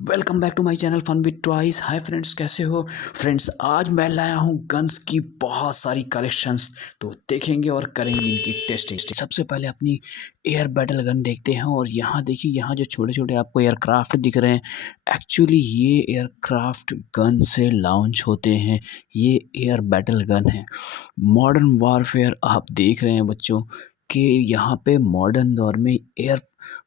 Welcome back to my channel fun with Twice. Hi friends, कैसे हो friends. आज मैं लाया हूँ गन्स की बहुत सारी कलेक्शंस, तो देखेंगे और करेंगे इनकी टेस्टिंग। सबसे पहले अपनी एयर बैटल गन देखते हैं। और यहाँ देखिए, यहाँ जो छोटे छोटे आपको एयरक्राफ्ट दिख रहे हैं, एक्चुअली ये एयरक्राफ्ट गन से लॉन्च होते हैं। ये एयर बैटल गन है। मॉडर्न वारफेयर आप देख रहे हैं बच्चों कि यहाँ पे मॉडर्न दौर में एयर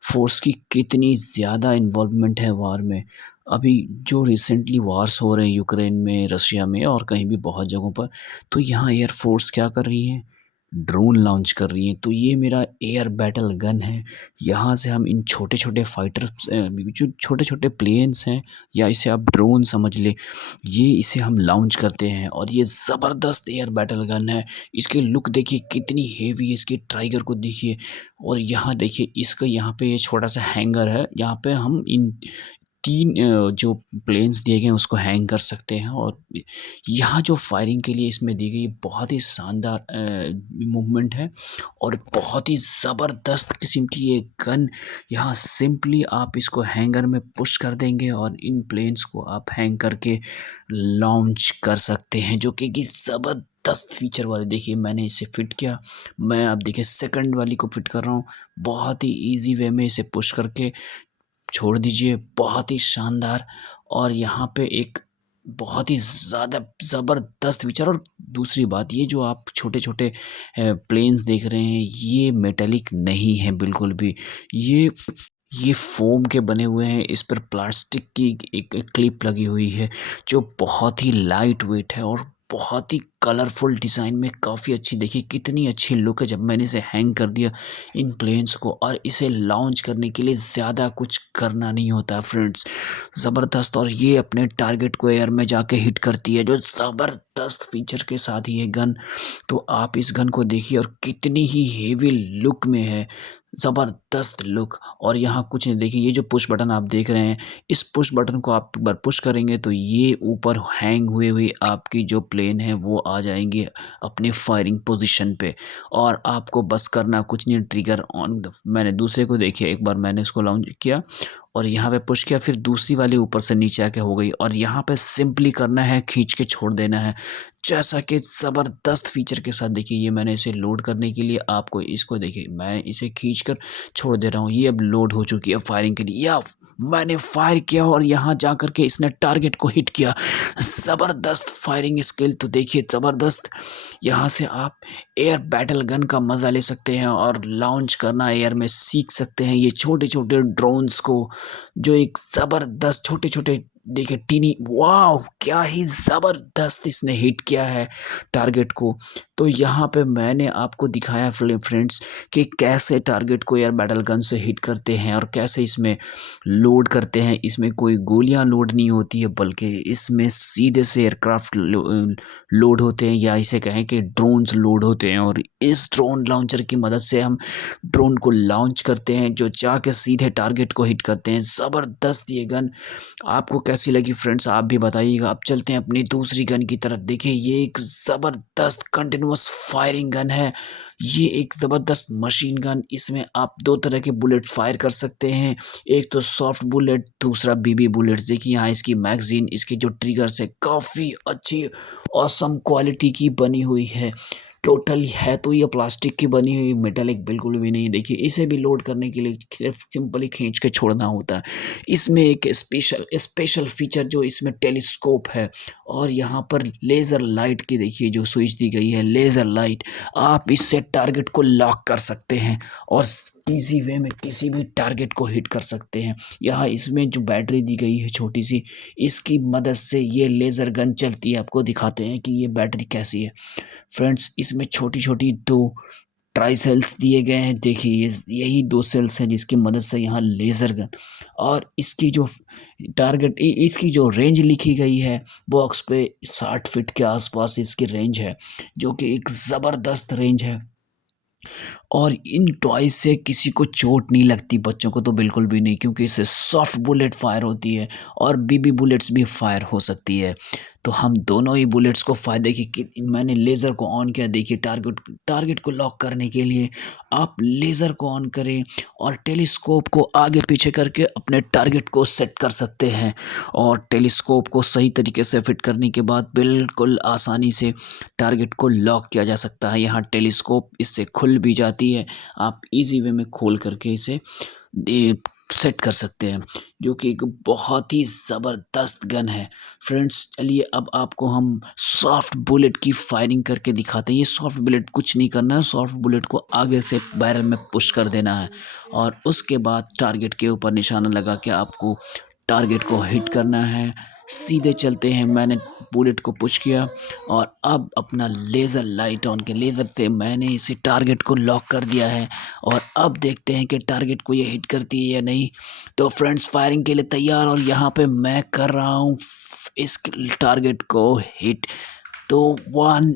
फोर्स की कितनी ज़्यादा इन्वॉल्वमेंट है वार में। अभी जो रिसेंटली वार्स हो रहे हैं यूक्रेन में, रशिया में और कहीं भी बहुत जगहों पर, तो यहाँ एयर फोर्स क्या कर रही है, ड्रोन लॉन्च कर रही है। तो ये मेरा एयर बैटल गन है। यहाँ से हम इन छोटे छोटे फाइटर्स, जो छोटे छोटे प्लेन्स हैं, या इसे आप ड्रोन समझ ले, ये इसे हम लॉन्च करते हैं। और ये ज़बरदस्त एयर बैटल गन है। इसकी लुक देखिए कितनी हेवी है, इसकी ट्राइगर को देखिए। और यहाँ देखिए, इसका यहाँ पे ये छोटा सा हैंगर है, यहाँ पे हम इन तीन जो प्लेन्स दिए गए हैं उसको हैंग कर सकते हैं। और यहाँ जो फायरिंग के लिए इसमें दी गई बहुत ही शानदार मूवमेंट है और बहुत ही ज़बरदस्त किस्म की ये गन। यहाँ सिंपली आप इसको हैंगर में पुश कर देंगे और इन प्लेन्स को आप हैंग करके लॉन्च कर सकते हैं, जो कि ज़बरदस्त फीचर वाले। देखिए मैंने इसे फिट किया, मैं अब देखिए सेकंड वाली को फिट कर रहा हूँ। बहुत ही इजी वे में इसे पुश करके छोड़ दीजिए, बहुत ही शानदार। और यहाँ पे एक बहुत ही ज़्यादा ज़बरदस्त फीचर। और दूसरी बात, ये जो आप छोटे छोटे प्लेन्स देख रहे हैं, ये मेटेलिक नहीं है बिल्कुल भी। ये फोम के बने हुए हैं। इस पर प्लास्टिक की एक क्लिप लगी हुई है जो बहुत ही लाइट वेट है और बहुत ही कलरफुल डिज़ाइन में काफ़ी अच्छी। देखिए कितनी अच्छी लुक है जब मैंने इसे हैंग कर दिया इन प्लेन्स को। और इसे लॉन्च करने के लिए ज़्यादा कुछ करना नहीं होता फ्रेंड्स, ज़बरदस्त। और ये अपने टारगेट को एयर में जाके हिट करती है, जो ज़बरदस्त फीचर के साथ ही ये गन। तो आप इस गन को देखिए और कितनी ही हेवी लुक में है, ज़बरदस्त लुक। और यहाँ कुछ नहीं, देखिए ये जो पुश बटन आप देख रहे हैं, इस पुश बटन को आप एक बार पुश करेंगे तो ये ऊपर हैंग हुए हुए आपकी जो प्लेन है वो आ जाएंगे अपने फायरिंग पोजीशन पे। और आपको बस करना कुछ नहीं, ट्रिगर ऑन। मैंने दूसरे को देखिए, एक बार मैंने इसको लॉन्च किया और यहाँ पे पुश किया, फिर दूसरी वाली ऊपर से नीचे आके हो गई। और यहाँ पे सिंपली करना है, खींच के छोड़ देना है, जैसा कि ज़बरदस्त फीचर के साथ। देखिए ये मैंने इसे लोड करने के लिए, आपको इसको देखिए, मैं इसे खींच कर छोड़ दे रहा हूँ। ये अब लोड हो चुकी है फायरिंग के लिए। या मैंने फायर किया और यहाँ जा कर के इसने टारगेट को हिट किया। ज़बरदस्त फायरिंग स्किल, तो देखिए ज़बरदस्त। यहाँ से आप एयर बैटल गन का मज़ा ले सकते हैं और लॉन्च करना एयर में सीख सकते हैं ये छोटे छोटे ड्रोन्स को, जो एक ज़बरदस्त छोटे छोटे। देखिए टीनी, वाह क्या ही ज़बरदस्त इसने हिट किया है टारगेट को। तो यहाँ पे मैंने आपको दिखाया फ्रेंड्स कि कैसे टारगेट को एयर बैटल गन से हिट करते हैं और कैसे इसमें लोड करते हैं। इसमें कोई गोलियां लोड नहीं होती है, बल्कि इसमें सीधे से एयरक्राफ्ट लोड होते हैं, या इसे कहें कि ड्रोन्स लोड होते हैं। और इस ड्रोन लॉन्चर की मदद से हम ड्रोन को लॉन्च करते हैं, जो जाके सीधे टारगेट को हिट करते हैं। ज़बरदस्त ये गन। आपको कैसी लगी फ्रेंड्स, आप भी बताइएगा। अब चलते हैं अपनी दूसरी गन की तरफ। देखिए ये एक ज़बरदस्त कंटिन्यूअस फायरिंग गन है। ये एक ज़बरदस्त मशीन गन। इसमें आप दो तरह के बुलेट फायर कर सकते हैं, एक तो सॉफ्ट बुलेट, दूसरा बीबी बुलेट्स। देखिए यहाँ इसकी मैगजीन, इसके जो ट्रिगर्स है, काफ़ी अच्छी ऑसम क्वालिटी की बनी हुई है। टोटल है तो ये प्लास्टिक की बनी हुई, मेटालिक बिल्कुल भी नहीं। देखिए इसे भी लोड करने के लिए सिर्फ सिंपली खींच के छोड़ना होता है। इसमें एक स्पेशल फीचर जो इसमें टेलीस्कोप है, और यहाँ पर लेज़र लाइट की देखिए जो स्विच दी गई है, लेज़र लाइट। आप इससे टारगेट को लॉक कर सकते हैं और इजी वे में किसी भी टारगेट को हिट कर सकते हैं। यहाँ इसमें जो बैटरी दी गई है छोटी सी, इसकी मदद से ये लेज़र गन चलती है। आपको दिखाते हैं कि ये बैटरी कैसी है फ्रेंड्स। इसमें छोटी छोटी दो ट्राई सेल्स दिए गए हैं। देखिए यही दो सेल्स हैं जिसकी मदद से यहाँ लेज़र गन। और इसकी जो टारगेट, इसकी जो रेंज लिखी गई है बॉक्स पे, 60 फीट के आसपास इसकी रेंज है, जो कि एक ज़बरदस्त रेंज है। और इन टॉयज से किसी को चोट नहीं लगती, बच्चों को तो बिल्कुल भी नहीं, क्योंकि इससे सॉफ्ट बुलेट फायर होती है और बीबी बुलेट्स भी फायर हो सकती है। तो हम दोनों ही बुलेट्स को फ़ायदे की कि मैंने लेज़र को ऑन किया। देखिए टारगेट को लॉक करने के लिए आप लेज़र को ऑन करें और टेलीस्कोप को आगे पीछे करके अपने टारगेट को सेट कर सकते हैं। और टेलीस्कोप को सही तरीके से फिट करने के बाद बिल्कुल आसानी से टारगेट को लॉक किया जा सकता है। यहाँ टेलीस्कोप इससे खुल भी जाती है, आप इजी वे में खोल करके इसे सेट कर सकते हैं, जो कि एक बहुत ही ज़बरदस्त गन है। फ्रेंड्स चलिए अब आपको हम सॉफ्ट बुलेट की फायरिंग करके दिखाते हैं। ये सॉफ्ट बुलेट कुछ नहीं करना है, सॉफ्ट बुलेट को आगे से बैरल में पुश कर देना है और उसके बाद टारगेट के ऊपर निशाना लगा के आपको टारगेट को हिट करना है। सीधे चलते हैं, मैंने बुलेट को पुश किया और अब अपना लेज़र लाइट ऑन के लेज़र से मैंने इसे टारगेट को लॉक कर दिया है और अब देखते हैं कि टारगेट को ये हिट करती है या नहीं। तो फ्रेंड्स फायरिंग के लिए तैयार और यहाँ पे मैं कर रहा हूँ इस टारगेट को हिट। तो 1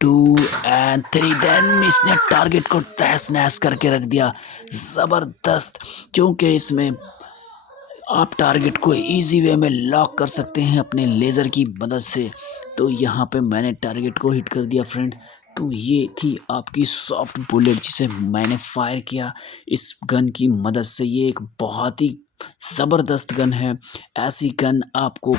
2 एंड 3 देन इसने टारगेट को तहस नहस करके रख दिया। ज़बरदस्त, क्योंकि इसमें आप टारगेट को इजी वे में लॉक कर सकते हैं अपने लेज़र की मदद से। तो यहाँ पे मैंने टारगेट को हिट कर दिया फ्रेंड्स। तो ये थी आपकी सॉफ्ट बुलेट जिसे मैंने फायर किया इस गन की मदद से। ये एक बहुत ही ज़बरदस्त गन है। ऐसी गन आपको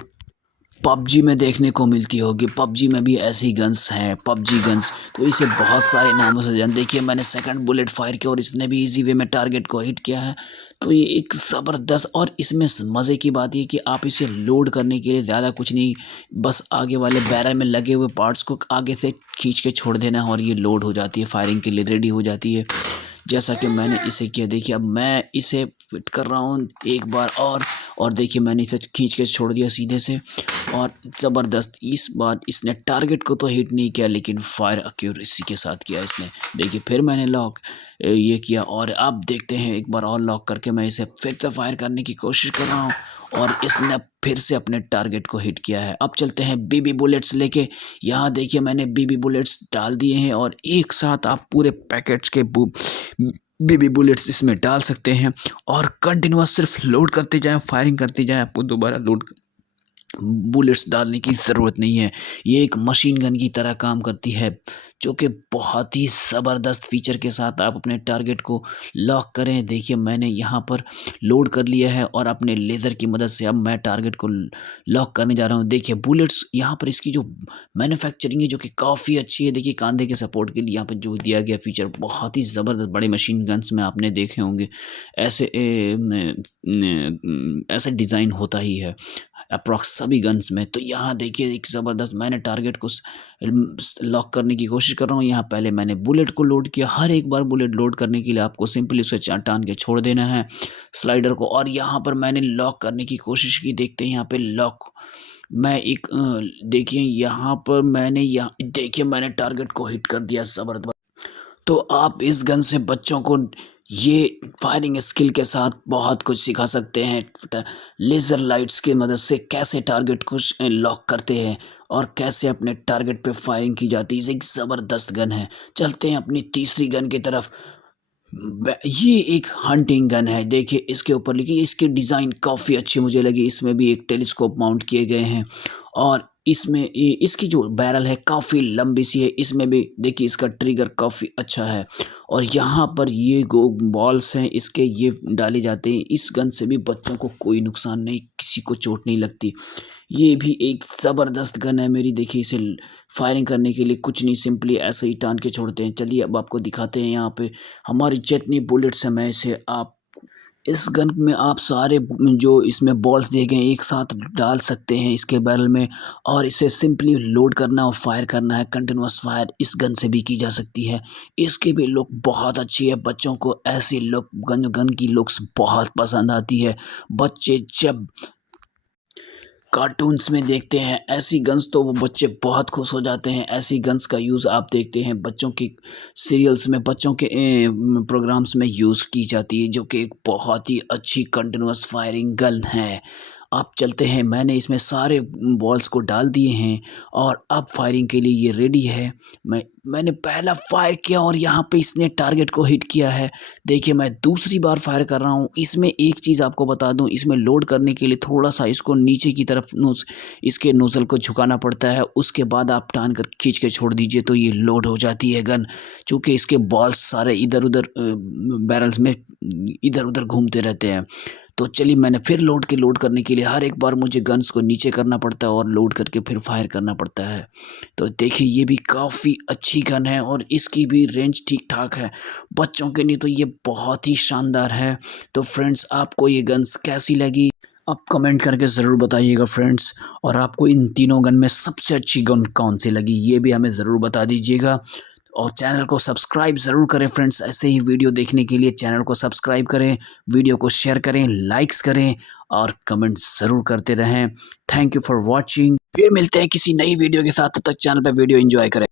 पबजी में देखने को मिलती होगी, पबजी में भी ऐसी गन्स हैं, पबजी गन्स। तो इसे बहुत सारे नामों से जान। देखिए मैंने सेकंड बुलेट फायर किया और इसने भी इजी वे में टारगेट को हिट किया है। तो ये एक ज़बरदस्त, और इसमें मज़े की बात ये कि आप इसे लोड करने के लिए ज़्यादा कुछ नहीं, बस आगे वाले बैरल में लगे हुए पार्ट्स को आगे से खींच के छोड़ देना है और ये लोड हो जाती है, फायरिंग के लिए रेडी हो जाती है, जैसा कि मैंने इसे किया। देखिए अब मैं इसे फिट कर रहा हूँ एक बार और देखिए मैंने इसे खींच के छोड़ दिया सीधे से और ज़बरदस्त। इस बार इसने टारगेट को तो हिट नहीं किया लेकिन फायर एक्यूरेसी के साथ किया इसने। देखिए फिर मैंने लॉक ये किया और अब देखते हैं एक बार और लॉक करके मैं इसे फिर से फायर करने की कोशिश कर रहा हूँ और इसने फिर से अपने टारगेट को हिट किया है। अब चलते हैं बीबी बुलेट्स लेके। यहाँ देखिए मैंने बीबी बुलेट्स डाल दिए हैं और एक साथ आप पूरे पैकेट्स के बीबी बुलेट्स इसमें डाल सकते हैं और कंटिन्यूअस सिर्फ लोड करते जाएं, फायरिंग करते जाएं, आपको दोबारा लोड बुलेट्स डालने की ज़रूरत नहीं है। ये एक मशीन गन की तरह काम करती है, जो कि बहुत ही ज़बरदस्त फीचर के साथ आप अपने टारगेट को लॉक करें। देखिए मैंने यहाँ पर लोड कर लिया है और अपने लेज़र की मदद से अब मैं टारगेट को लॉक करने जा रहा हूँ। देखिए बुलेट्स यहाँ पर इसकी जो मैन्युफैक्चरिंग है जो कि काफ़ी अच्छी है। देखिए कांधे के सपोर्ट के लिए यहाँ पर जो दिया गया फीचर बहुत ही ज़बरदस्त। बड़े मशीन गन्स में आपने देखे होंगे ऐसे ऐसे डिज़ाइन होता ही है अप्रॉक्स सभी गन्स में। तो यहाँ देखिए एक ज़बरदस्त, मैंने टारगेट को लॉक करने की कोशिश कर रहा हूँ। यहाँ पहले मैंने बुलेट को लोड किया। हर एक बार बुलेट लोड करने के लिए आपको सिंपली उसे टान के छोड़ देना है स्लाइडर को, और यहाँ पर मैंने लॉक करने की कोशिश की। देखते हैं यहाँ पे लॉक मैं एक देखिए यहाँ पर मैंने देखिए मैंने टारगेट को हिट कर दिया ज़बरदस्त। तो आप इस गन से बच्चों को ये फायरिंग स्किल के साथ बहुत कुछ सिखा सकते हैं। लेज़र लाइट्स की मदद से कैसे टारगेट को लॉक करते हैं और कैसे अपने टारगेट पे फायरिंग की जाती है। ये एक ज़बरदस्त गन है। चलते हैं अपनी तीसरी गन की तरफ। ये एक हंटिंग गन है। देखिए इसके ऊपर लिखी, इसकी डिज़ाइन काफ़ी अच्छी मुझे लगी। इसमें भी एक टेलीस्कोप माउंट किए गए हैं और इसमें इसकी जो बैरल है काफ़ी लंबी सी है। इसमें भी देखिए इसका ट्रिगर काफ़ी अच्छा है और यहाँ पर ये गो बॉल्स हैं इसके, ये डाले जाते हैं। इस गन से भी बच्चों को कोई नुकसान नहीं, किसी को चोट नहीं लगती। ये भी एक ज़बरदस्त गन है मेरी। देखिए इसे फायरिंग करने के लिए कुछ नहीं, सिंपली ऐसे ही टान के छोड़ते हैं। चलिए अब आपको दिखाते हैं यहाँ पे हमारी जितनी बुलेट्स हैं। मैं इसे आप इस गन में आप सारे जो इसमें बॉल्स दिए गए हैं एक साथ डाल सकते हैं इसके बैरल में और इसे सिंपली लोड करना और फायर करना है। कंटिन्यूअस फायर इस गन से भी की जा सकती है। इसकी भी लुक बहुत अच्छी है, बच्चों को ऐसी लुक गन की लुक्स बहुत पसंद आती है। बच्चे जब कार्टून्स में देखते हैं ऐसी गन्स तो वो बच्चे बहुत खुश हो जाते हैं। ऐसी गन्स का यूज़ आप देखते हैं बच्चों के सीरियल्स में, बच्चों के प्रोग्राम्स में यूज़ की जाती है, जो कि एक बहुत ही अच्छी कंटिन्यूअस फायरिंग गन है। आप चलते हैं। मैंने इसमें सारे बॉल्स को डाल दिए हैं और अब फायरिंग के लिए ये रेडी है। मैंने पहला फायर किया और यहाँ पे इसने टारगेट को हिट किया है। देखिए मैं दूसरी बार फायर कर रहा हूँ। इसमें एक चीज़ आपको बता दूँ, इसमें लोड करने के लिए थोड़ा सा इसको नीचे की तरफ इसके नोज़ल को झुकाना पड़ता है। उसके बाद आप टान कर खींच के छोड़ दीजिए तो ये लोड हो जाती है गन। चूँकि इसके बॉल्स सारे इधर उधर बैरल्स में इधर उधर घूमते रहते हैं। तो चलिए मैंने फिर लोड करने के लिए हर एक बार मुझे गन्स को नीचे करना पड़ता है और लोड करके फिर फायर करना पड़ता है। तो देखिए ये भी काफ़ी अच्छी गन है और इसकी भी रेंज ठीक ठाक है। बच्चों के लिए तो ये बहुत ही शानदार है। तो फ्रेंड्स आपको ये गन्स कैसी लगी आप कमेंट करके ज़रूर बताइएगा फ्रेंड्स। और आपको इन तीनों गन में सबसे अच्छी गन कौन सी लगी ये भी हमें ज़रूर बता दीजिएगा। और चैनल को सब्सक्राइब ज़रूर करें फ्रेंड्स। ऐसे ही वीडियो देखने के लिए चैनल को सब्सक्राइब करें, वीडियो को शेयर करें, लाइक्स करें और कमेंट ज़रूर करते रहें। Thank you for watching. फिर मिलते हैं किसी नई वीडियो के साथ, तब तक चैनल पर वीडियो एंजॉय करें।